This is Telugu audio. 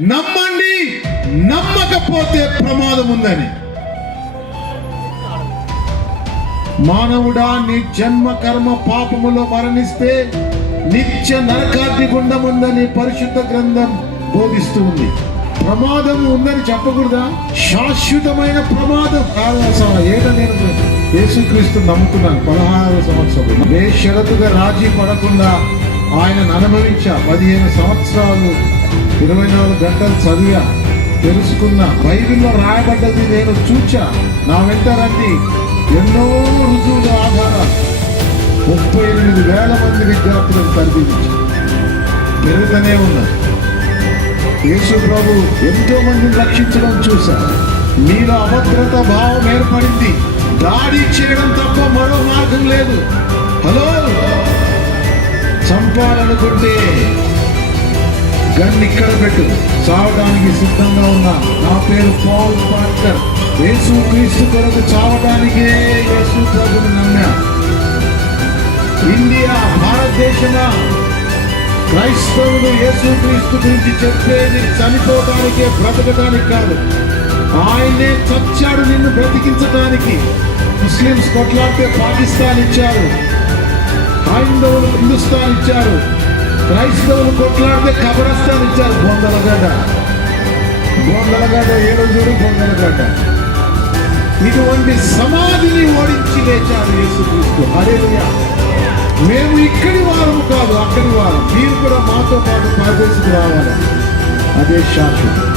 నమ్మండి, నమ్మకపోతే ప్రమాదం ఉందని. మానవుడా, నీ జన్మ కర్మ పాపములో మరణిస్తే నిత్య నరకాగ్ని గుండం ఉందని పరిశుద్ధ గ్రంథం బోధిస్తూ ఉంది. ప్రమాదం ఉందని చెప్పకూడదా? శాశ్వతమైన ప్రమాదం. నేను యేసుక్రీస్తు నమ్ముతున్నాను. 16వ సంవత్సరం ఏ షరతుగా రాజీ పడకుండా ఆయనను అనుభవించా. 15 సంవత్సరాలు 24 గంటలు చదివా, తెలుసుకున్నా. బైబిల్లో రాయబడ్డది నేను చూచా. నా వెంట రండి, ఎన్నో రుజువుల ఆధారాలు. 38,000 మంది విద్యార్థులను తరలించి పెరుగుతూనే ఉన్నారు. యేసు ప్రభు ఎంతో మందిని రక్షించడం చూశారు. మీలో అభద్రత భావం ఏర్పడింది. దాడి చేయడం తప్ప మరో మార్గం లేదు. హలో, చంపాలనుకుంటే గన్ ఇక్కడ పెట్టు, చావడానికి సిద్ధంగా ఉన్నా. నా పేరు పౌల్ పార్కర్. యేసు క్రీస్తు కొరకు చావడానికే యేసు ప్రభుని నమ్మా. ఇండియా, భారతదేశమా, క్రైస్తవులు యేసు క్రీస్తు గురించి చెప్పేది చనిపోవటానికే, బ్రతకడానికి కాదు. ఆయనే చచ్చాడు నిన్ను బ్రతికించడానికి. ముస్లిమ్స్ కొట్లాడితే పాకిస్తాన్ ఇచ్చారు, హైందవులు హిందుస్థాన్ ఇచ్చారు, క్రైస్తవులు కొట్లాడితే కబరస్థాన్ ఇచ్చారు. బొందలగడ్డ ఏడుగురు బొందలగడ్డ. ఇటువంటి సమాధిని ఓడించి లేచారు యేసుక్రీస్తు. హల్లెలూయా. మేము ఇక్కడి వారము కాదు, అక్కడి వారం. మీరు కూడా మాతో పాటు పరదేశికి రావాలి. అదే శాశ్వతం.